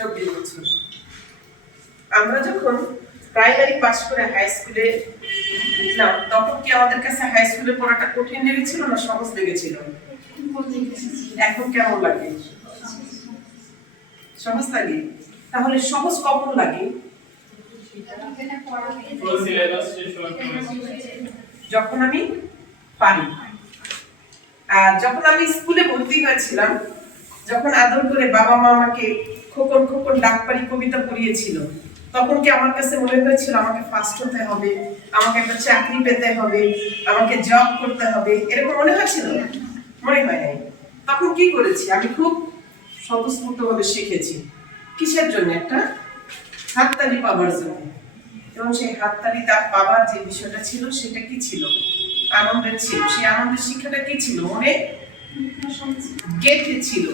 24 বছর। আমরা যখন প্রাইমারি পাস করে হাই স্কুলে উঠলাম তখন কি আমাদের কাছে হাই স্কুলে পড়াটা কঠিন লেগেছিল না সহজ লেগেছিল? এখন কেমন লাগে? সহজ লাগে। তাহলে সহজ কখন লাগে? যখন আমি পারি। আর যখন আমি স্কুলে ভর্তি হয়েছিলাম, যখন আদর করে বাবা মা আমাকে খোকন খোকন ডাকপাড়ি কবিতা পড়িয়েছিল, তখন কি আমার কাছে মনে হয়েছিল আমাকে ফার্স্ট হতে হবে, আমাকে একটা চাকরি পেতে হবে, আমাকে জব করতে হবে, এরকম মনে হয়েছিল? মনে হয় নাই। তখন কি করেছি? আমি খুব স্বতঃস্ফূর্তভাবে শিখেছি। কিসের জন্য? একটা হাততালি পাবার জন্য। এবং সেই হাততালিটা পাবার যে বিষয়টা ছিল সেটা কি ছিল? আনন্দের ছিল। সেই আনন্দের শিক্ষাটা কি ছিল? মনে গেঁথে ছিল।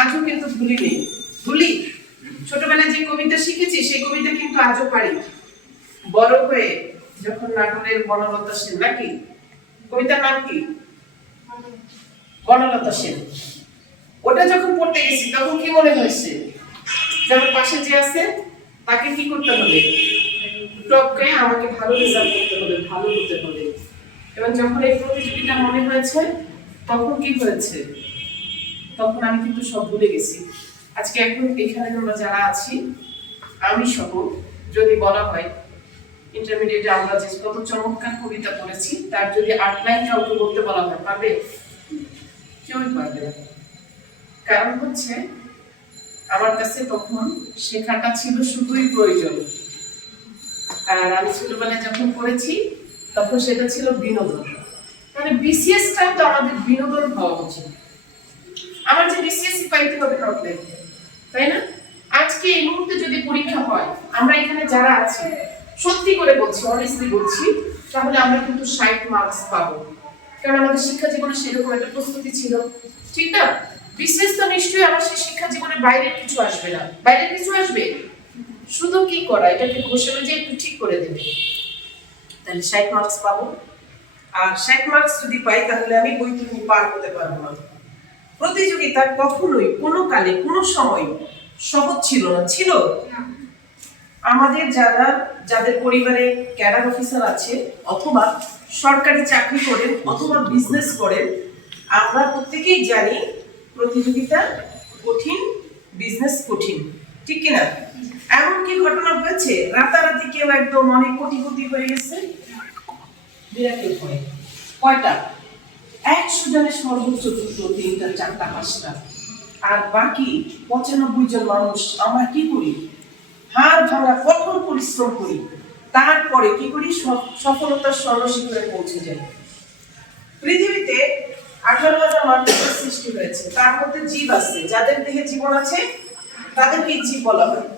আজও কিন্তু ভুলি নেই। ভুলি? ছোটবেলায় যে কবিতা শিখেছি সেই কবিতা কিন্তু আজও পারি। বড় হয়ে যখন নাটোরের বনলতা সেন, নাকি কবিতার নাম কি? বনলতা সেন। ওটা যখন পড়তে গেছি তখন কি মনে হয়েছে? যেমন পাশে যে আছে তাকে কি করতে হবে? টপকে আমাকে ভালো রেজাল্ট করতে হবে, ভালো হতে হবে। এবং যখন এই প্রতিযোগিতা মনে হয়েছে তখন কি হয়েছে? তখন আমি কিন্তু সব ভুলে গেছি। আজকে এখন এখানে আমরা যারা আছি, আমি সহ, যদি বলা হয় ইন্টারমিডিয়েটে আমরা যে কত চমৎকার কবিতা পড়েছি তার যদি 8 লাইন কাউকে বলতে বলা হয়, পারবে? কেউই পারবে না। কারণ হচ্ছে আমার কাছে তখন শেখাটা ছিল শুধুই প্রয়োজন। আর আমি ছোটবেলায় যখন পড়েছি তখন সেটা ছিল বিনোদন। মানে বিসিএসটাও তো আমাদের বিনোদন হওয়া উচিত। আমার যে বিসিএস পাইতে হবে নট লাইক, তাই না? আজকে এই মুহূর্তে যদি পরীক্ষা হয়, আমরা এখানে যারা আছি সত্যি করে বলছি, অনেস্টলি বলছি, তাহলে আমরা কিন্তু 60 মার্কস পাবো। কারণ আমাদের শিক্ষা জীবনে সেরকম একটা প্রস্তুতি ছিল, ঠিক না? বিসিএস তো নিশ্চয়ই আমার সেই শিক্ষা জীবনে বাইরের কিছু আসবে না। বাইরের কিছু আসবে? শুধু কি করা, এটাকে ঘোষণা যে একটু ঠিক করে দেবে, তাহলে 60 মার্কস পাবো। আর 60 মার্কস যদি পাই তাহলে আমি বৈতরণী পার হতে পারবো না। প্রতিযোগিতা কখনোই কোনো কালে কোনো সময় সহজ ছিল না। ছিল? আমাদের যাদের পরিবারে ক্যাডার অফিসার আছে অথবা সরকারি চাকরি করেন অথবা বিজনেস করেন, আমরা প্রত্যেকেই জানি প্রতিযোগিতা কঠিন, বিজনেস কঠিন, ঠিক কিনা? এমন কি ঘটনা হয়েছে রাতারাতি কেউ একদম অনেক কোটিপতি হয়ে গেছে? বিরাটের ভয়। কয়টা? 100 জনের সর্বোচ্চ 2টো, 3টা, 4টা, 5টা। আর বাকি 95 জন মানুষ আমরা কি করি? হাড় ভাঙা কঠোর পরিশ্রম করি, তারপরে কি করি? সফলতার স্বর্ণশিখরে পৌঁছে যাই। পৃথিবীতে 18,000 মানুষের সৃষ্টি হয়েছে, তার মধ্যে জীব আছে, যাদের দেহে জীবন আছে তাদেরকে জীব বলা হয়।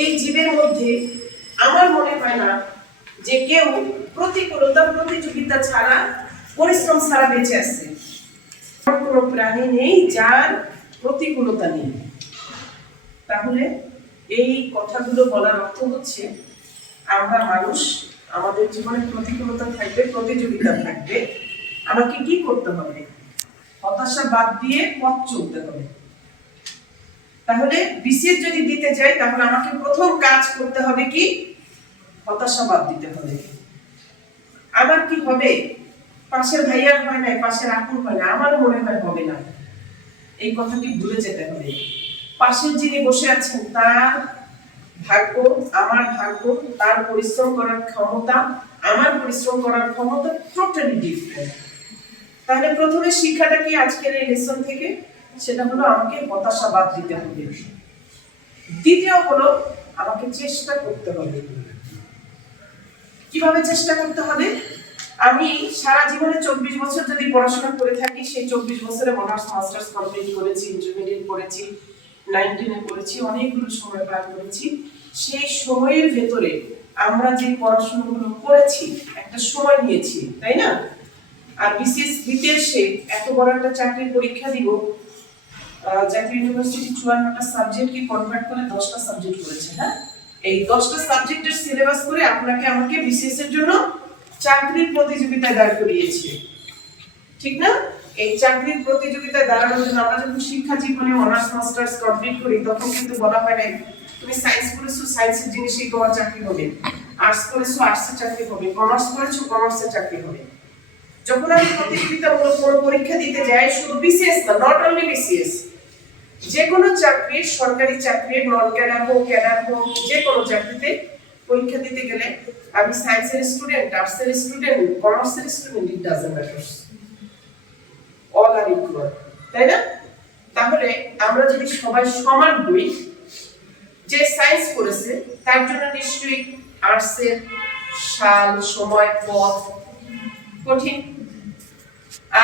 এই জীবের মধ্যে আমার মনে হয় না যে কেউ প্রতিকূলতা, প্রতিযোগিতা ছাড়া, পরিশ্রম ছাড়া বেঁচে আছে। কোনো প্রাণী নেই যার প্রতিকূলতা নেই। তাহলে এই কথাগুলো বলার অর্থ হচ্ছে আমরা মানুষ, আমাদের জীবনে প্রতিকূলতা থাকবে, প্রতিযোগিতা থাকবে। আমাকে কি করতে হবে? হতাশা বাদ দিয়ে পথ চলতে হবে। তাহলে বিসিএস যদি দিতে যাই তাহলে আমাকে প্রথম কাজ করতে হবে কি? হতাশা বাদ দিতে হবে। আমার কি হবে? পাশের ভাইয়ার হয় না, পাশের আপুর হয় না, আমারও মনে হয় হবে না। এই কথাটি ভুলে যেতে হবে। পাশের যিনি বসে আছেন তার ভাগ্য, আমার ভাগ্য, তার পরিশ্রম করার ক্ষমতা, আমার পরিশ্রম করার ক্ষমতা টোটালি ডিফারেন্ট। তাহলে প্রথমে শিক্ষাটা কি আজকের এই লেসন থেকে? সেটা হলো আমাকে হতাশা বাদ দিতে হবে। দ্বিতীয় হলো আমাকে চেষ্টা করতে হবে। কিভাবে চেষ্টা করতে হবে? আমি সারা জীবনে 24 বছর যদি পড়াশোনা করে থাকি, সেই 24 বছরে অনার্স মাস্টার্স কমপ্লিট করেছি, ইন্টারমিডিয়েট পড়েছি, 19-এ পড়েছি, অনেকগুলো সময় পার করেছি। সেই সময়ের ভেতরে আমরা যে পড়াশোনাগুলো করেছি, একটা সময় নিয়েছি, তাই না? আর বিসিএস দিতে এসে এত বড় একটা চাকরির পরীক্ষা দিব, জাতীয় ইউনিভার্সিটি 54টা সাবজেক্টকে কনভার্ট করে 10টা সাবজেক্ট করেছে। হ্যাঁ, এই 10টা সাবজেক্টের সিলেবাস করে আপনাকে আমাকে বিসিএস এর জন্য চাকরির প্রতিযোগিতায় দাঁড় করিয়েছে, ঠিক না? এই চাকরির প্রতিযোগিতায় দাঁড়ানোর জন্য আমরা যখন শিক্ষা জীবনে অনার্স মাস্টার্স কমপ্লিট করি তখন কিন্তু বলা হয় না তুমি সায়েন্স পড়েছো সায়েন্সের জিনিসই তোমার চাকরি হবে, আর্টস পড়েছো আর্টসের চাকরি হবে, কমার্স পড়েছো কমার্সের চাকরি হবে। যখন আমি প্রতিযোগিতামূলক কোনো পরীক্ষা দিতে যাই, শুধু বিসিএস না, নট অনলি বিসিএস, যে কোনো চাকরি, সরকারি চাকরি, নন ক্যাডার হোক ক্যাডার হোক, যে কোনো চাকরিতে পরীক্ষা দিতে গেলে আমি সায়েন্সের স্টুডেন্ট, আর্টসের স্টুডেন্ট, কমার্সের student, it doesn't matter, all are equal, তাই না? তাহলে আমরা যদি সবাই সমান হই, যে সায়েন্স পড়েছে তার জন্য নিশ্চয়ই আর্টসের সাল, সময়, পথ কঠিন,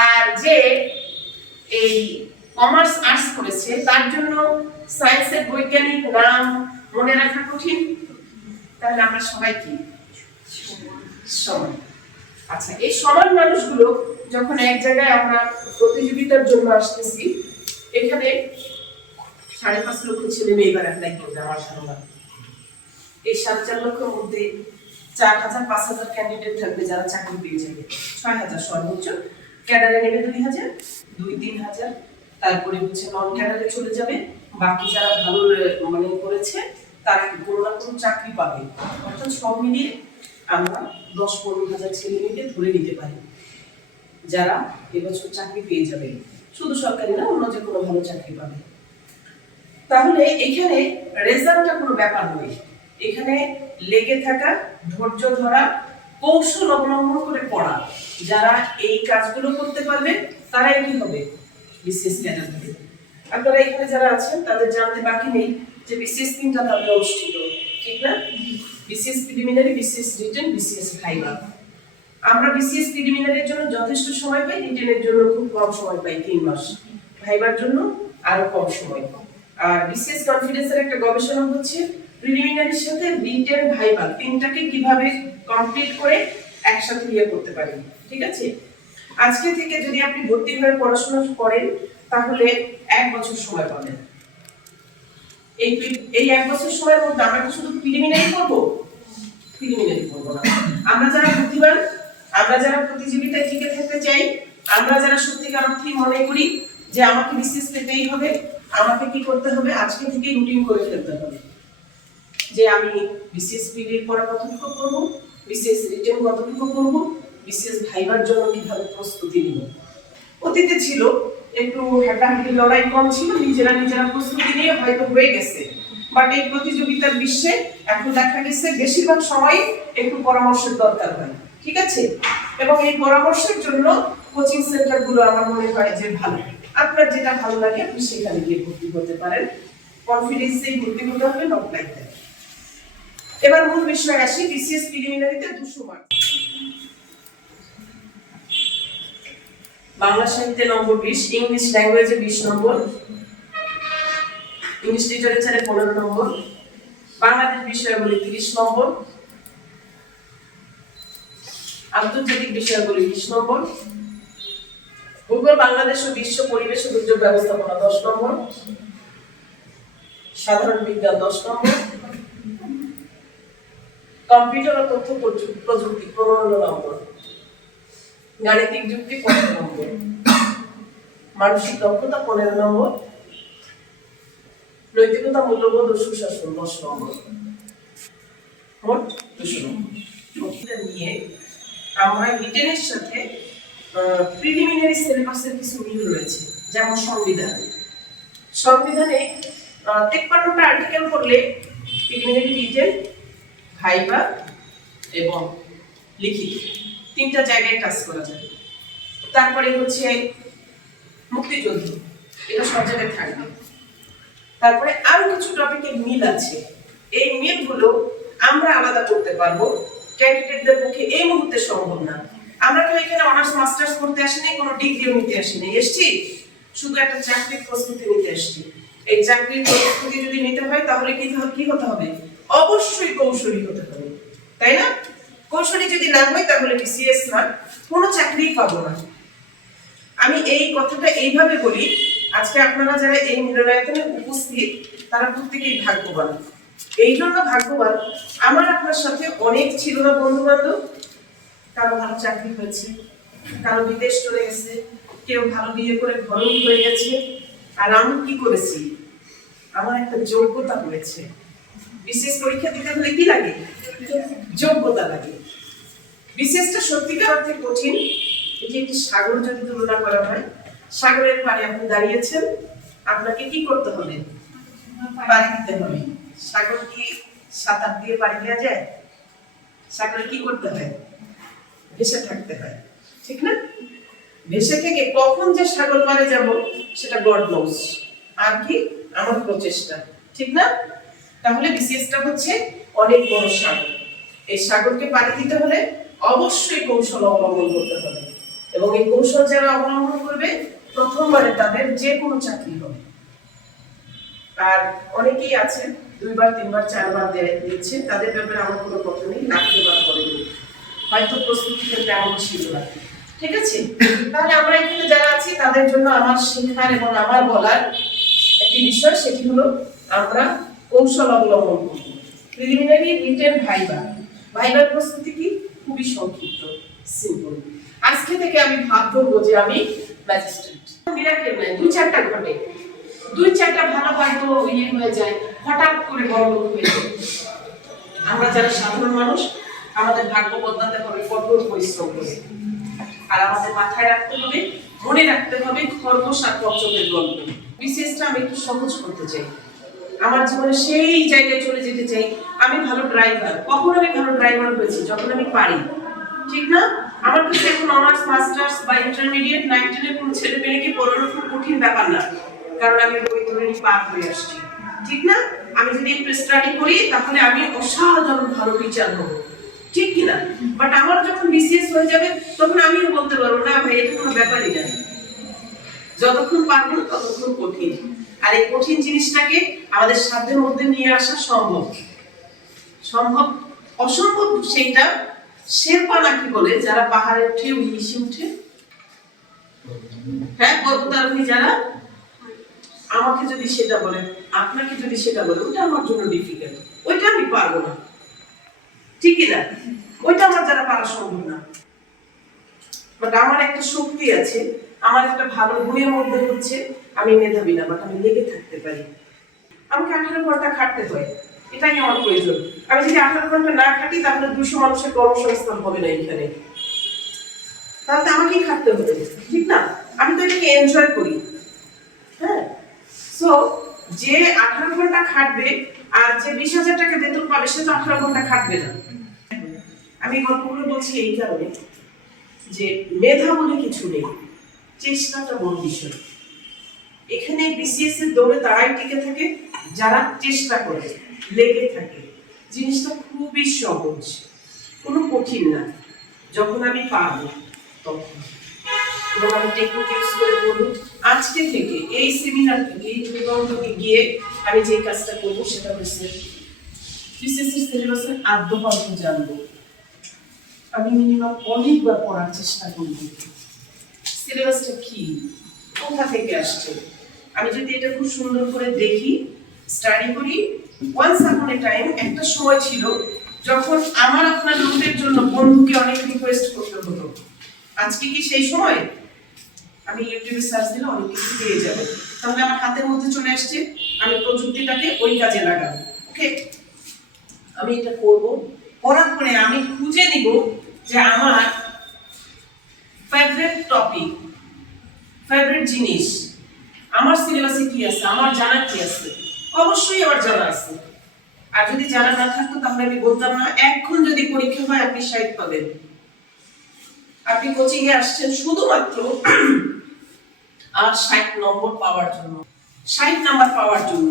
আর যে এই কমার্স আর্টস পড়েছে তার জন্য সায়েন্সের বৈজ্ঞানিক নাম মনে রাখা কঠিন। তাহলে আমরা সবাই কি সমান? আচ্ছা, এই সমান মানুষগুলো যখন এক জায়গায় আমরা প্রতিযোগিতার জন্য আসতেছি, এখানে 5.5 লক্ষ ছেলে মেয়ে এবার অ্যাপ্লাই করবে আমার ধারণা। এই 4.5 লক্ষের মধ্যে 4,000 5,000 ক্যান্ডিডেট থাকবে যারা চাকরি পেয়ে যাবে, 6,000 সর্বোচ্চ, ক্যাডারে নেবে 2,000, 2-3,000, তারপরে হচ্ছে নন ক্যাডারে চলে যাবে, বাকি যারা ভালো মানে করেছে তারা কোনো না কোনো চাকরি পাবে। অর্থাৎ সব মিলিয়ে আমরা 10-15,000 ছেলে মেয়েকে ধরে নিতে পারি যারা এবছর চাকরি পেয়ে যাবে, শুধু সরকারি না, অন্য যে কোনো ভালো চাকরি পাবে। তাহলে এখানে রেজাল্টটা কোনো ব্যাপার নয়, এখানে লেগে থাকা, ধৈর্য ধরা, কৌশল অবলম্বন করে পড়া, যারা এই কাজগুলো করতে পারবে তারাই কি হবে বিসিএস ক্যাডার হবে। আপনারা এখানে যারা আছেন তাদের জানতে বাকি নেই যে বিসিএস 3টা ধাপে অনুষ্ঠিত, ঠিক না? BCS preliminary, BCS written, BCS viva. আমরা বিসিএস প্রিলিমিনারির জন্য যথেষ্ট সময় পাই, রিটেনের জন্য খুব কম সময় পাই, 3 মাস, ভাইভার জন্য আরো কম সময়। আর বিসিএস কনফিডেন্সের একটা গবেষণা হচ্ছে প্রিলিমিনারির সাথে রিটেন, ভাইভা তিনটাকে কিভাবে কমপ্লিট করে একসাথে ইয়ে করতে পারি, ঠিক আছে? আজকে থেকে যদি আপনি ভর্তি হয়ে পড়াশোনা করেন তাহলে 1 বছর সময় পাবেন। এই 1 বছর সময়ের মধ্যে আমরা কি শুধু প্রিলিমিনারি করব? প্রিলিমিনারি করব না। আমরা যারা বুদ্ধিমান, আমরা যারা প্রতিযোগিতায় টিকে থাকতে চাই, আমরা যারা সত্যিকার অর্থেই মনে করি যে আমাকে বিসিএস পেতেই হবে, আমাকে কি করতে হবে, আজকে থেকে রুটিন করে ফেলতে হবে যে আমি বিসিএস প্রিলির পড়া কতটুকু করব, বিসিএস রিটেন কতটুকু করব, বিসিএস ভাইবার জন্য কিভাবে প্রস্তুতি নিব। অতীতে ছিল একটু হাঁটাহাঁটি, লড়াই কম ছিল, নিজেরা প্রস্তুতি নিয়ে হয়তো হয়ে গেছে, বাট এই প্রতিযোগিতার বিশ্বে এখন দেখা গেছে বেশিরভাগ সময় একটু পরামর্শের দরকার হয়, ঠিক আছে? এবং এই পরামর্শের জন্য কোচিং সেন্টারগুলো আমার মনে হয় যে ভালো। আপনার যেটা ভালো লাগে আপনি সেখানে গিয়ে ভর্তি হতে পারেন, কনফিডেন্সেই ভর্তি হতে হবে, নট লাইক দ্যাট। এবার মূল বিষয়ে আসি। বিসিএস প্রিলিমিনারিতে 200 মার্ক, বাংলা সাহিত্যে নম্বর 20, ইংলিশ ল্যাঙ্গুয়েজে 20 নম্বর, ইংলিশ লিটারেচারে 15 নম্বর, বাংলাদেশ বিষয়াবলী 30 নম্বর, আন্তর্জাতিক বিষয়াবলী 20 নম্বর, ভূগোল, বাংলাদেশ ও বিশ্ব পরিবেশ ও দুর্যোগ ব্যবস্থাপনা 10 নম্বর, সাধারণ বিজ্ঞান 10 নম্বর, কম্পিউটার ও তথ্য প্রযুক্তি 15 নম্বর, গাণিতিক যুক্তি 15 নম্বর, মানসিক দক্ষতা 15 নম্বর, নৈতিকতা, মূল্যবোধ ও সুশাসন 10 নম্বর, মোট 200 নম্বর। এটা নিয়ে আমরা রিটেনের সাথে প্রিলিমিনারি সিলেবাসের কিছু মিল রয়েছে, যেমন সংবিধানে 53টা আর্টিকেল পড়লে প্রিলিমিনারি, রিটেন, ভাইভা এবং লিখিত 3টা জায়গায় টাচ করা যায়। তারপরে হচ্ছে মুক্তিযুদ্ধ, এটা সব জায়গায় থাকবে। তারপরে আরো কিছু টপিকের মিল আছে, এই মিলগুলো আমরা আলাদা করতে পারবো, ক্যান্ডিডেটদের পক্ষে এই মুহূর্তে সম্ভব না। আমরা কেউ এখানে অনার্স মাস্টার্স করতে আসিনি, কোনো ডিগ্রিও নিতে আসিনি, এসছি শুধু একটা চাকরির প্রস্তুতি নিতে আসছি। এই চাকরির প্রস্তুতি যদি নিতে হয় তাহলে কি হতে হবে? অবশ্যই কৌশলী হতে হবে, তাই না? কৌশলী যদি না হয় তাহলে বিসিএস না, কোনো চাকরিই পাবো না। আমি এই কথাটা এইভাবে বলি, আজকে আপনারা যারা এই মিলনায়তনে উপস্থিত তারা প্রত্যেকেই ভাগ্যবান। এই জন্য ভাগ্যবান, আমার আপনার সাথে অনেক ছিল না বন্ধু বান্ধব, কারো ভালো চাকরি হয়েছে, কারো বিদেশ চলে গেছে, কেউ ভালো বিয়ে করে ঘরোই হয়ে গেছে, আর আমি কি করেছি, আমার একটা যোগ্যতা রয়েছে। বিশেষ পরীক্ষা দিতে হলে কি লাগে? যোগ্যতা লাগে। বিশেষটা সত্যিকার অর্থে কঠিন। এটি একটি সাগর যদি তুলনা করা হয়, সাগরের পাড়ে আপনি দাঁড়িয়েছেন, আপনাকে কি করতে হবে? পাড়ি দিতে হবে। সাগর কি সাঁতার দিয়ে পাড়ি দেওয়া যায়? সাগরে কি করতে হয়? ভেসে থাকতে হয়, ঠিক না? ভেসে থেকে কখন যে সাগর পাড়ে যাব সেটা গড নোস। আর কি? আমার প্রচেষ্টা, ঠিক না? তাহলে বিসিএসটা হচ্ছে অনেক বড় সাগর। এই সাগরকে পাড়ি দিতে হলে অবশ্যই কৌশল অবলম্বন করতে হবে, এবং এই কৌশল যারা অবলম্বন করবে প্রথমবারে তাদের যে কোনো চাকরি হবে। আর অনেকেই আছে 2 বার 3 বার 4 বার দিচ্ছে, তাদের ব্যাপারে আমার কোনো কথা নেই, লাখবার করেনি, হয়তো প্রস্তুতি তেমন ছিল না, ঠিক আছে? তাহলে আমরা এখানে যারা আছি তাদের জন্য আমার শেখার এবং আমার বলার একটি বিষয়, সেটি হলো আমরা কৌশল অবলম্বন করব। প্রিলিমিনারি রিটেন ভাইবার প্রস্তুতি কি? খুবই সংক্ষিপ্ত, সিম্পল। আজকে থেকে আমি ভাব ধরবো যে আমি ম্যাজিস্ট্রেট। মিরাকেল নাই, 2-4টা ঘটে, 2-4টা ভালো হয়তো ইয়ে হয়ে যায়, হঠাৎ করে বড় লোক হয়ে যায়। আমরা যারা সাধারণ মানুষ, আমাদের ভাগ্য বদলাতে হবে কঠোর পরিশ্রম করে। আর আমাদের মাথায় রাখতে হবে, মনে রাখতে হবে খরগোশ আর কচ্ছপের গল্প। বিশেষটা আমি একটু সহজ করতে চাই। আমার জীবনে সেই জায়গায় চলে যেতে চাই। আমি ভালো ড্রাইভার। কখন আমি ভালো ড্রাইভার হয়েছি? যখন আমি পারি, ঠিক না? আমার কাছে এখন অনার্স, মাস্টার্স বা ইন্টারমিডিয়েট 9-10 এর কোনো ছেলে পেলেকে পড়ানো খুব কঠিন ব্যাপার না, কারণ আমি ওই ধরনের পার হয়ে আসছি, ঠিক না? আমি যদি একটু স্টাডি করি তাহলে আমি অসাধারণ ভালো টিচার হব, ঠিক কি না? বাট আমার যখন বিসিএস হয়ে যাবে তখন আমিও বলতে পারবো না ভাই, এটা কোনো ব্যাপারই না। যতক্ষণ পারবো ততক্ষণ কঠিন। আর এই কঠিন জিনিসটাকে আমাদের সাধ্যের মধ্যে নিয়ে আসা সম্ভব। অসম্ভব সেটা শেরপা নাকি বলে, যারা পাহাড়ে উঠে ইলিশে উঠে, হ্যাঁ, পর্বতারোহী যারা, আমাকে যদি সেটা বলে, আপনাকে যদি সেটা বলে, ওটা আমার জন্য ডিফিকাল্ট, ওইটা আমি পারবো না, ঠিক না? ওইটা আমার দ্বারা পারা সম্ভব না। বাট আমার একটা শক্তি আছে, আমার একটা ভালো গুণের মধ্যে হচ্ছে আমি মেধাবী না, বাট আমি লেগে থাকতে পারি। আমাকে 18 ঘন্টা খাটতে হয়, এটাই আমার প্রয়োজন। আমি যদি 18 ঘন্টা না খাটি তাহলে 200 মানুষের কর্মসংস্থান হবে না এখানে, তাহলে আমাকেই খাটতে হবে, ঠিক না? আমি তো এটাকে এনজয় করি, হ্যাঁ। সো যে 18 ঘন্টা খাটবে আর যে 20,000 টাকা বেতন পাবে সে তো 18 ঘন্টা খাটবে না। আমি গল্পগুলো বলছি এই কারণে যে মেধা বলে কিছু নেই, চেষ্টাটা বড় বিষয়। এখানে বিসিএস এর দৌড়ে তারাই টিকে থাকে যারা চেষ্টা করে, লেগে থাকে। জিনিসটা খুবই সহজ, কোনো কঠিন না, যখন আমি পারবো তখন। এবং আমি টেকনিক ইউজ করে বলবো, আজকে থেকে এই সেমিনার থেকে এই নিবন্ধকে গিয়ে আমি যে কাজটা করবো সেটা হচ্ছে বিসিএস এর সিলেবাসের আদ্যপান্ত জানবো। আমি মিনিমাম অনেকবার পড়ার চেষ্টা করব, সিলেবাসটা কি, কোথা থেকে আসছে। আমি যদি এটা খুব সুন্দর করে দেখি, স্টাডি করি। ওয়ান্স আপন এ টাইম একটা সময় ছিল যখন আমার আপনার নোটের জন্য বন্ধুকে অনেক রিকোয়েস্ট করতে হতো। আজকে কি সেই সময়? আমি ইউটিউবে সার্চ দিলে অনেক কিছু পেয়ে যাব। তাহলে আমার হাতের মধ্যে চলে আসছে, আমি প্রযুক্তিটাকে ওই কাজে লাগাবো। ওকে, আমি এটা করব। করার পরে আমি খুঁজে নিব যে আমার ফেভারিট টপিক, ফেভারিট জিনিস আমার সিলেবাসে কি আছে, আমার জানা কি আছে। অবশ্যই আমার জানা আছে, আর যদি জানা না থাকতো তাহলে আমি বলতাম না। এখন যদি পরীক্ষা হয় আপনি 60 পাবেন। আপনি কোচিং এ আসছেন শুধুমাত্র আর 60 নম্বর পাওয়ার জন্য, 60 নাম্বার পাওয়ার জন্য।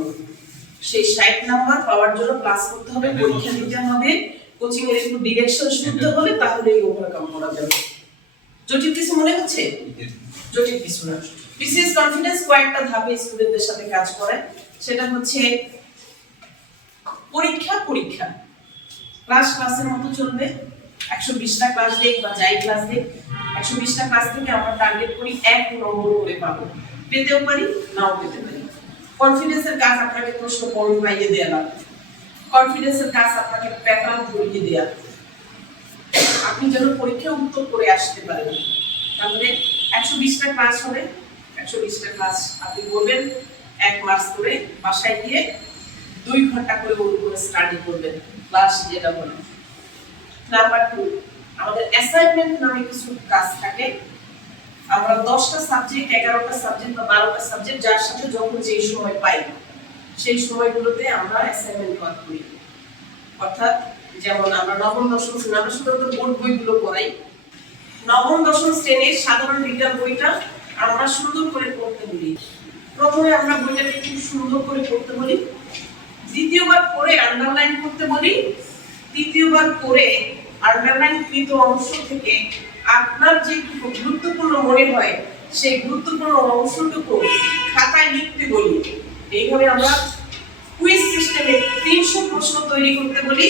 সেই 60 নাম্বার পাওয়ার জন্য ক্লাস করতে হবে, পরীক্ষা দিতে হবে, কোচিং এর একটু ডিরেকশন শুনতে হবে, তাহলেই ওভারকাম করা যাবে। জটিল কিছু মনে হচ্ছে? জটিল কিছু না। বিসিএস কনফিডেন্স কয়েকটা ধাপে স্টুডেন্টদের সাথে কাজ করে। সেটা হচ্ছে পরীক্ষা ক্লাসের মতো চলবে। 120টা ক্লাস দেখ বা যাই ক্লাস দেখ, 120টা ক্লাস থেকে আমরা টার্গেট করি 1 নম্বর করে পাবো। পেতেও পারি, নাও পেতে পারি। কনফিডেন্সের কাজ আপনাকে প্রশ্ন পড়ে পাইয়ে দেয়া না, কনফিডেন্সের কাজ আপনাকে প্যাটার্ন ধরিয়ে দেয়া। আপনি যেন পরীক্ষায় উত্তর করে আসতে পারেন। তাহলে 120টা ক্লাস হবে। 120টা ক্লাস আপনি করবেন 1 মাস করে, বাসায় গিয়ে 2 ঘন্টা করে ওর উপরে স্টাডি করবেন, ক্লাস যেটা বলে। নাম্বার 2, আমাদের অ্যাসাইনমেন্ট নামে কিছু কাজ থাকে। আমরা 10টা সাবজেক্ট, 11টা সাবজেক্ট বা 12টা সাবজেক্ট যার সাথে যখন যেই সময় পাই সেই সময়গুলোতে আমরা অ্যাসাইনমেন্ট ওয়ার্ক করি। অর্থাৎ যেমন আমরা নবম দশম শ্রেণী, আমরা সাধারণত বোর্ড বইগুলো পড়াই। নবম দশম শ্রেণীর সাধারণ বিজ্ঞান বইটা আমরা সুন্দর করে পড়তে বলি। প্রথমে আমরা বইটাকে খুব সুন্দর করে পড়তে বলি, দ্বিতীয়বার পড়ে আন্ডারলাইন করতে বলি, তৃতীয়বার পড়ে আন্ডারলাইনকৃত অংশ থেকে আপনার যে গুরুত্বপূর্ণ মনে হয় সেই গুরুত্বপূর্ণ অংশটুকু খাতায় লিখতে বলি। এইভাবে আমরা কুইজ সিস্টেমে 300 প্রশ্ন তৈরি করতে বলি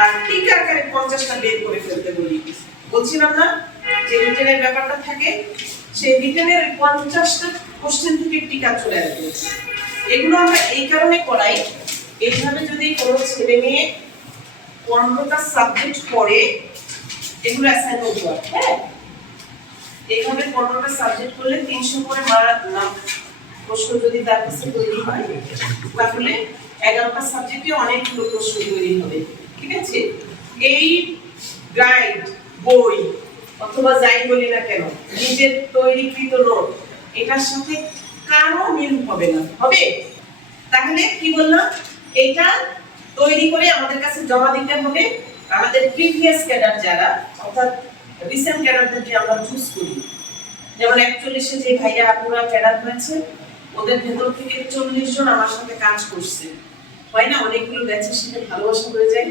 আর টিকা আকারে 50টা বের করে ফেলতে বলি। বলছিলাম না যে রিটেনের ব্যাপারটা থাকে, সেই রিটেনের 50টা কোশ্চেন থেকে টিকা চলে আসবে। এগুলো আমরা এই কারণে করাই, এইভাবে যদি কোনো ছেলে মেয়ে 15টা সাবজেক্ট পড়ে, এগুলো অ্যাসাইনমেন্ট ওয়ার্ক, হ্যাঁ, এইভাবে 15টা সাবজেক্ট করলে 300 করে প্রশ্ন যদি তার কাছে তৈরি হয়, তাহলে 11টা সাবজেক্টে অনেকগুলো প্রশ্ন তৈরি হবে। ঠিক আছে? এই গাইড, বই অথবা যাই বলি না কেন, নিজের তৈরিকৃত নোট, এটার সাথে কারো মিল হবে না। হবে? তাহলে কি বললাম, এটা তৈরি করে আমাদের কাছে জমা দিতে হবে। আমাদের প্রিভিয়াস ক্যাডার যারা, অর্থাৎ রিসেন্ট ক্যাডারদেরকে আমরা চুজ করি। যেমন 41-এ যে ভাইয়া আপুরা ক্যাডার হয়েছে, ওদের ভেতর থেকে 40 জন আমার সাথে কাজ করছে। হয় না, অনেকগুলো ব্যাচের সাথে ভালোবাসা হয়ে যায়।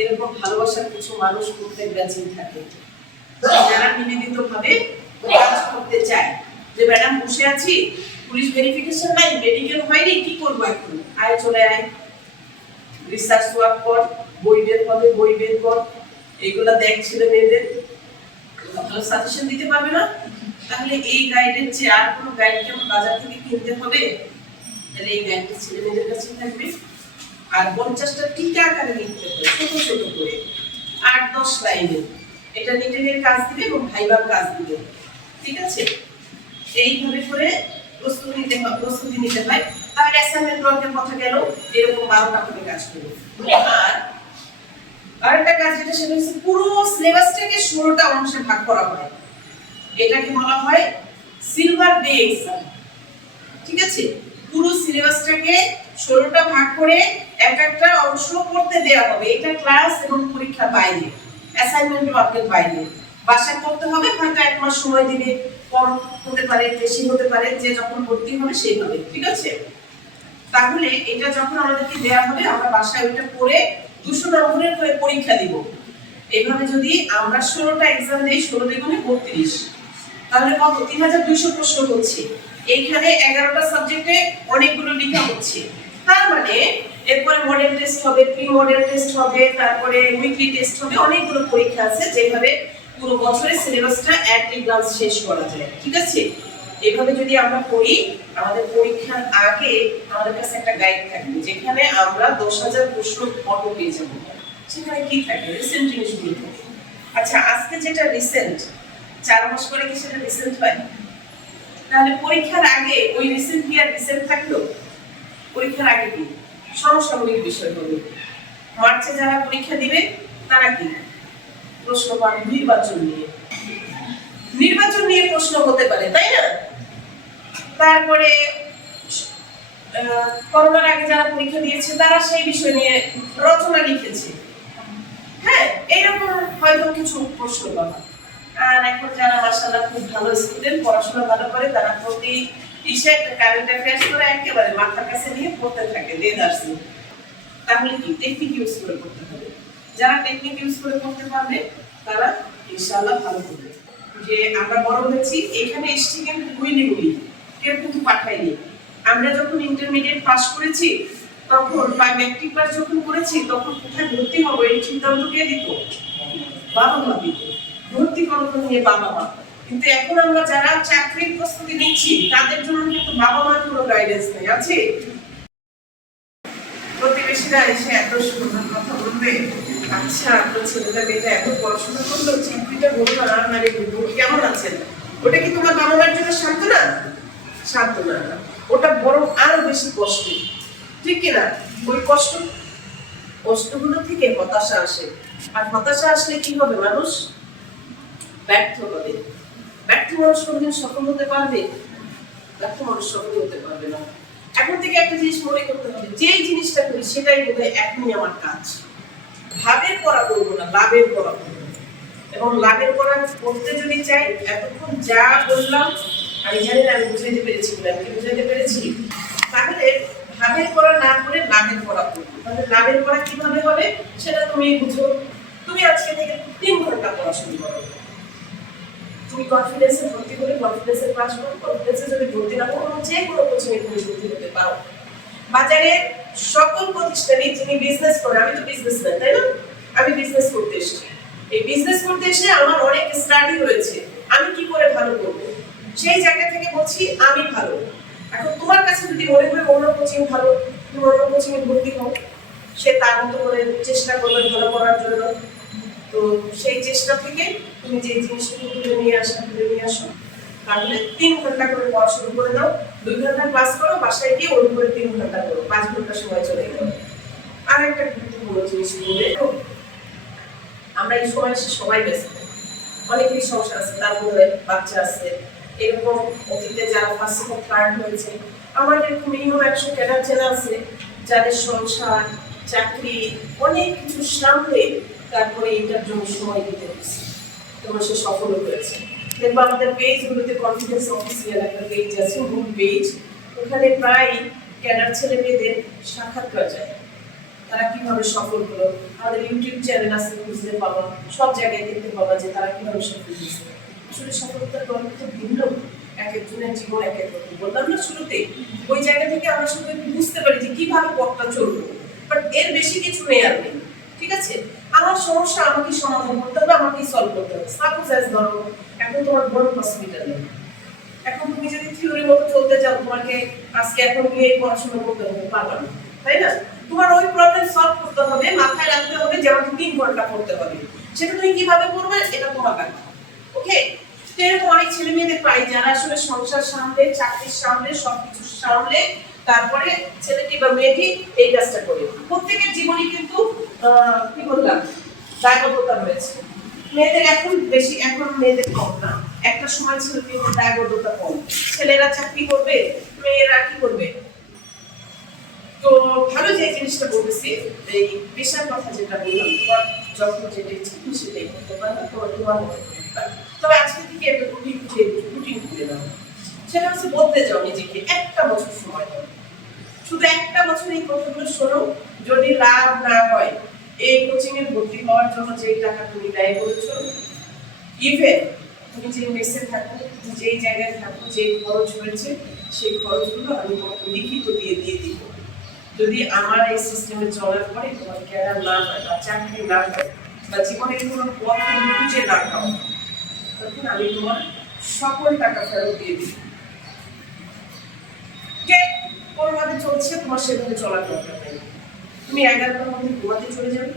এরকম ভালোবাসার কিছু মানুষ প্রত্যেক ব্যাচে থাকে, যারা নিবেদিতভাবে কাজ করতে চায়। যে ম্যাডাম বসে আছি, পুলিশ ভেরিফিকেশন নাই, মেডিকেল হয়নি, কি করবো এখন? আয়, চলে আয়, রিসার্চ ওয়ার্ক কর, বই বের হবে, বই বের কর, এগুলা দেখ ছেলে মেয়েদের, ভালো সাজেশন দিতে পারবে না? তাহলে এই গাইডের চেয়ে আর কোনো গাইড কি আমরা বাজার থেকে কিনতে হবে? তাহলে এই গাইডটা ছেলে মেয়েদের কাছে থাকবে। আর 50টা টিকা আকারে লিখতে হবে, ছোট ছোট করে, 8-10 লাইনে। এটা রিটেনের কাজ দিবে এবং ভাইবার কাজ দিবে। ঠিক আছে? এইভাবে করে প্রস্তুতি নিতে হয়। তাহলে অ্যাসাইনমেন্ট ওয়ার্কের কথা গেল, এরকম 12টা করে কাজ করবে। আর আরেকটা কাজ যেটা, সেটা হচ্ছে পুরো সিলেবাসটাকে 16টা অংশে ভাগ করা হয়। এটাকে বলা হয় সিলভার ডে এক্সাম। ঠিক আছে? পুরো সিলেবাসটাকে 16টা ভাগ করে এক একটা অংশ করতে দেয়া হবে। এটা ক্লাস এবং পরীক্ষার বাইরে, অ্যাসাইনমেন্ট ওয়ার্কের বাইরে। বাসায় করতে হবে, হয়তো 1 মাস সময় দিবে, কম হতে পারে, বেশি হতে পারে, যে যখন ভর্তি হবে সেইভাবে। ঠিক আছে? তাহলে এটা যখন আমাদেরকে দেয়া হবে, আমরা বাসায় ওইটা পড়ে 200 নম্বরের করে পরীক্ষা দিব। এইভাবে যদি আমরা 16টা এক্সাম দেই, 16 দ্বিগুণে 32, তাহলে কত? 3200 প্রশ্ন হচ্ছে। এইখানে 11টা সাবজেক্টে অনেকগুলো লেখা হচ্ছে। তার মানে এরপরে মডেল টেস্ট হবে, প্রি মডেল টেস্ট হবে, তারপরে উইকলি টেস্ট হবে, অনেকগুলো পরীক্ষা আছে, যেভাবে পুরো বছরের সিলেবাসটা এক গ্লান্স শেষ করা যায়। ঠিক আছে? এইভাবে যদি আমরা পড়ি, আমাদের পরীক্ষার আগে আমাদের কাছে একটা গাইড থাকবে, যেখানে আমরা 10,000 প্রশ্ন ফটো পেয়ে যাবো। সেখানে কি থাকে? রিসেন্ট জিনিসগুলো থাকে। আচ্ছা, আজকে যেটা রিসেন্ট, 4 মাস পরে কি সেটা রিসেন্ট হয়? তাহলে পরীক্ষার আগে ওই রিসেন্ট কি আর রিসেন্ট থাকলো? পরীক্ষার আগে কি সমসাময়িক বিষয় হবে। মার্চে যারা পরীক্ষা দিবে তারা কি প্রশ্ন পাবে? নির্বাচন নিয়ে প্রশ্ন হতে পারে, তাই না? তারপরে করোনার আগে যারা পরীক্ষা দিয়েছে তারা সেই বিষয় নিয়ে রচনা লিখেছে। হ্যাঁ, এইরকম হয়তো কিছু প্রশ্ন পাবা। আর এখন যারা মাশাআল্লাহ খুব ভালো স্টুডেন্ট, পড়াশোনা ভালো করে, তারা প্রতি একটা কারেন্ট অ্যাফেয়ার্স করে একেবারে মাথার কাছে নিয়ে পড়তে থাকে দেদারসি। তাহলে কি টেকনিক ইউজ করে পড়তে হবে। যারা টেকনিক ইউজ করে পড়তে পারবে তারা ইনশাআল্লাহ ভালো করবে। যে আমরা বড় হয়েছি, এখানে এসেছি কিন্তু গুইলি কেউ কিন্তু পাঠায়নি। আমরা যখন ইন্টারমিডিয়েট পাস করেছি, তখন বা ম্যাট্রিক পাস যখন করেছি, তখন কোথায় ভর্তি হবো এই সিদ্ধান্ত কে দিত? বাবা মা দিত। ভর্তি করানো নিয়ে বাবা মা। কিন্তু এখন আমরা যারা চাকরির প্রস্তুতি নিচ্ছি, তাদের জন্য কিন্তু বাবা মার কোনো গাইডেন্স নেই। আছে? প্রতিবেশীরা এসে এত সুন্দর কথা বলবে, আচ্ছা আপনার ছেলেটা মেয়েটা এত পড়াশোনা করলো, চাকরিটা বললো না, মানে কেমন আছেন? ওটা কি তোমার বাবা মার জন্য সান্ত্বনা? সান্ত্বনা না, ওটা বরং আরো বেশি কষ্ট, ঠিক কিনা? ওই কষ্টগুলো থেকে হতাশা আসে, আর হতাশা আসলে কি হবে? মানুষ ব্যর্থ হবে। ব্যর্থ মানুষ কোনদিন সফল হতে পারবে? ব্যর্থ মানুষ সফল হতে পারবে না। এখন থেকে একটা জিনিস মনে করতে হবে, যেই জিনিসটা করি সেটাই বোধহয় এখনই আমার কাজ। ভাবের পড়া করবো না, লাভের পড়া করবো। এবং লাভের পড়া করতে যদি চাই, এতক্ষণ যা বললাম আমি জানি না আমি বুঝাইতে পেরেছি কিনা, আমি বুঝাইতে পেরেছি? তাহলে ভাবের পড়া না করে লাভের পড়া করবো। তাহলে লাভের পড়া কিভাবে হবে সেটা তুমি বুঝো। তুমি আজকে থেকে 3 ঘন্টা পড়াশোনা করো। তুমি কনফিডেন্সে ভর্তি করে কনফিডেন্সে ক্লাস করো, কনফিডেন্সে যদি ভর্তি না করো যে কোনো কোচিং এ তুমি ভর্তি হতে পারো। বাজারে সকল প্রতিষ্ঠানে যিনি বিজনেস করে, আমি তো বিজনেসম্যান, তাই না? আমি বিজনেস করতে এসেছি। এই বিজনেস করতে এসে আমার অনেক স্টাডি হয়েছে, আমি কি করে ভালো করব, সেই জায়গা থেকে বলছি আমি ভালো। এখন তোমার কাছে যদি মনে হয় অন্য কোচিং ভালো, তুমি অন্য কোচিং এ ভর্তি হও, সে তার মতো করে চেষ্টা করবে ভালো করার জন্য। তো সেই চেষ্টা থেকে তুমি যে জিনিসগুলো তুলে নিয়ে আসো। তাহলে 3 ঘন্টা করে পড়া শুরু করে দাও। 2 ঘন্টা ক্লাস করো, বাসায় গিয়ে ওর উপরে 3 ঘন্টা করো, 5 ঘন্টা সময় চলে গেল। আর একটা গুরুত্বপূর্ণ জিনিস বলে, আমরা এই সময় সবাই ব্যস্ত, অনেকেরই সংসার আছে, তার মধ্যে বাচ্চা আছে, এরকম অতীতে যারা ফার্স্ট সেকেন্ড থার্ড হয়েছে, আমার এরকম মিনিমাম 100 ক্যাডার চেনা আছে যাদের সংসার, চাকরি, অনেক কিছু সামলে তারপরে এটার জন্য সময় দিতে হয়েছে, তোমার সে সফল হয়েছে। দেখবো আমাদের পেজগুলোতে কনফিডেন্স অফিসিয়াল একটা পেজ আছে, হোম পেজ, ওখানে প্রায় ক্যাডার ছেলে মেয়েদের সাক্ষাৎকার যায়, তারা কিভাবে সফল হলো। আমাদের ইউটিউব চ্যানেল আছে, বুঝতে পাবো, সব জায়গায় দেখতে পাবো যে তারা কিভাবে সফল হয়েছে। আসলে সফলতার গল্প তো ভিন্ন, এক একজনের জীবন এক এক রকম। বললাম না শুরুতে, ওই জায়গা থেকে আমরা শুধু একটু বুঝতে পারি যে কিভাবে পথটা চলবো, বাট এর বেশি কিছু নেই আর নেই। ঠিক আছে, আমার সমস্যা আমাকে সমাধান করতে হবে, আমাকে সলভ করতে হবে। সাপোজ অ্যাজ ধরো এখন তোমার বড় হসপিটালে, এখন তুমি যদি থিওরি মতো চলতে যাও, তোমাকে আজকে এখন গিয়ে পড়াশোনা করতে হবে, পারবে না, তাই না? তোমার ওই প্রবলেম সলভ করতে হবে, মাথায় রাখতে হবে যে আমাকে 3 ঘন্টা পড়তে হবে। সেটা তুমি কিভাবে করবে এটা তোমার ব্যাপার। ওকে, এরকম অনেক ছেলে মেয়েদের পাই যারা আসলে সংসার সামলে, চাকরির সামলে, সবকিছু সামলে তারপরে ছেলেটি বা মেয়েটি এই কাজটা করে। প্রত্যেকের জীবনে কিন্তু কি বললাম, দায়বদ্ধতা রয়েছে। মেয়েদের এখন বেশি, এখন মেয়েদের কম না, একটা সময় ছিল কিন্তু দায়বদ্ধতা কম, ছেলেরা চাকরি করবে, মেয়েরা কি করবে। তো ভালো যে জিনিসটা বলতেছি, এই পেশার কথা যেটা বললাম, তোমার যখন যেটা ইচ্ছে সেটাই করতে পারবে, তোমার তবে আজকে থেকে একটা রুটিন খুলে দাও। সেটা হচ্ছে বলতে যাও নিজেকে 1টা বছর সময় দাও, শুধু 1টা বছর এই কথাগুলো শোনো। যদি লাভ না হয়, এই কোচিং এ ভর্তি হওয়ার জন্য যে টাকা তুমি ব্যয় করেছো, ইভেন তুমি যে মেসে থাকো, যেই জায়গায় থাকো, যে খরচ হয়েছে, সেই খরচগুলো আমি তোমাকে লিখিত দিয়ে দিব। যদি আমার এই সিস্টেমে চলার পরে তোমার ক্যারিয়ার না হয় বা চাকরি না হয় বা জীবনের কোনো পথ তুমি খুঁজে না পাও, তখন আমি তোমার সকল টাকা ফেরত দিয়ে দিব। কোনোভাবে চলছে, তোমার সেভাবে চলার দরকার নেই। তুমি 11টার মধ্যে ঘুমাতে চলে যাবে,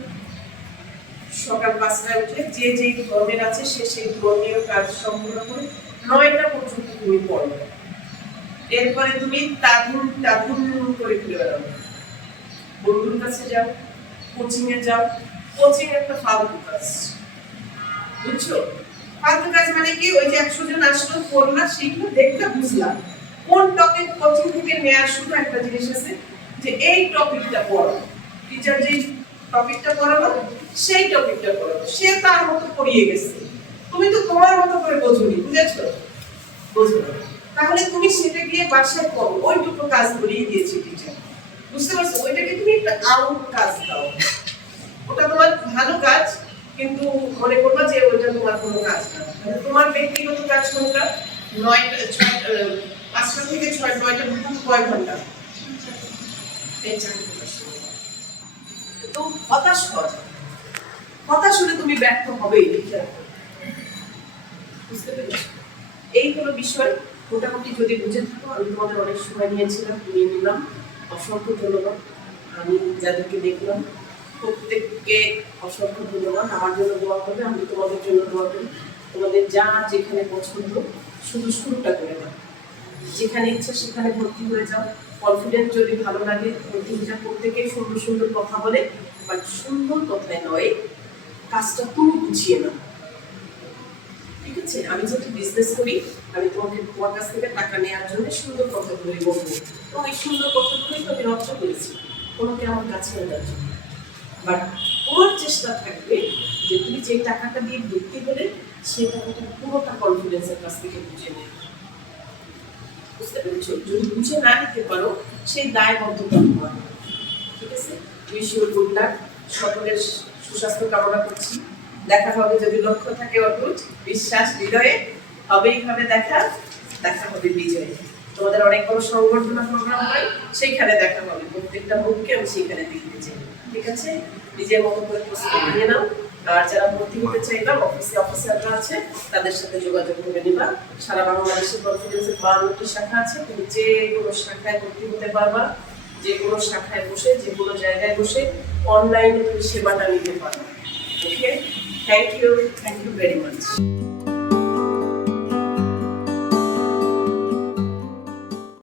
সকাল 5টায় উঠে যে যেই ধর্মের আছে সে সেই ধর্মীয় কাজ সম্পূর্ণ করে 9টা পর্যন্ত তুমি পড়বে। এরপরে তুমি তাধুন করে ঘুরে বেড়াবে, বন্ধুর কাছে যাও, কোচিং এ যাও। কোচিং একটা ফালতু কাজ, বুঝছো? ফালতু কাজ মানে কি, ওই যে 100 জন আসলো, পড়লা, শিখলো, দেখলে বুঝলাম কোন টপিক কোচিং থেকে নেওয়ার। শুধু একটা জিনিস আছে যে এই টপিকটা পড়ো, টিচার যে টপিকটা পড়ালো সেই টপিকটা পড়ো, সে তার মতো পড়িয়ে গেছে, তুমি তো তোমার মতো করে বোঝোনি, বুঝেছো? বুঝো, তাহলে তুমি সেটা গিয়ে বাসায় করো, ওইটুকু কাজ করিয়ে দিয়েছে টিচার, বুঝতে পারছো? ওইটাকে তুমি একটা আউট কাজ দাও, ওটা তোমার ভালো কাজ, কিন্তু মনে করবা যে ওইটা তোমার কোনো কাজ না। মানে তোমার ব্যক্তিগত কাজ কোনটা? 5টা থেকে 9টা কয় ঘন্টা এই চাকরিটা শুরু। তো হতাশ হলে তুমি ব্যর্থ হবেই, লিখে রাখো, বুঝতে পেরেছো? এই হলো বিষয়। মোটামুটি যদি বুঝে থাকো, আমি তোমাদের অনেক সময় নিয়েছিলাম, নিয়ে নিলাম, অসংখ্য ধন্যবাদ। আমি যাদেরকে দেখলাম প্রত্যেককে অসংখ্য ধন্যবাদ। আমার জন্য দোয়া করবে, আমি তোমাদের জন্য দোয়া করি। তোমাদের যা যেখানে পছন্দ শুধু শুরুটা করে দাও, যেখানে ইচ্ছা সেখানে ভর্তি হয়ে যাও। কনফিডেন্ট যদি ভালো লাগে ভর্তি হয়ে যাও। প্রত্যেকেই সুন্দর সুন্দর কথা বলে, বাট সুন্দর কথায় নয়, কাজটা তুমি বুঝিয়ে নাও। ঠিক আছে, আমি যেহেতু বিজনেস করি, আমি তোমার কাছ থেকে টাকা নেওয়ার জন্য সুন্দর কথাগুলোই বলবো, এবং এই সুন্দর কথাগুলোই তো আমি রক্ষা করেছি তোমাকে আমার কাছে আনার জন্য। বাট তোমার চেষ্টা থাকবে যে তুমি যে টাকাটা দিয়ে ভর্তি হলে সেই টাকাটা পুরোটা কনফিডেন্সের কাছ থেকে বুঝে নেয়। বুঝতে পেরেছো? যদি বুঝে না নিতে পারো সেই দায়বদ্ধতা তোমার। ঠিক আছে, উইশ ইউ গুড লাক, সকলের সুস্বাস্থ্য কামনা করছি। দেখা হবে যদি লক্ষ্য থাকে অটুট বিশ্বাস হৃদয়ে, হবেই হবে দেখা, দেখা হবে বিজয়ে। তোমাদের অনেক বড় সংবর্ধনা প্রোগ্রাম হয়, সেইখানে দেখা হবে। প্রত্যেকটা মুখকে আমি সেইখানে দেখতে চাই। ঠিক আছে, নিজের মতো করে প্রস্তুতি নিয়ে নাও। আর যারা ভর্তি হতে চাইবা, অফিসাররা আছে, তাদের সাথে যোগাযোগ করে নিবা। সারা বাংলাদেশের কনফিডেন্সের 52টি শাখা আছে, তুমি যে কোনো শাখায় ভর্তি হতে পারবা। যে কোনো শাখায় বসে, যে কোনো জায়গায় বসে অনলাইনে তুমি সেবাটা নিতে পারো। ওকে, থ্যাংক ইউ ভেরি মাচ।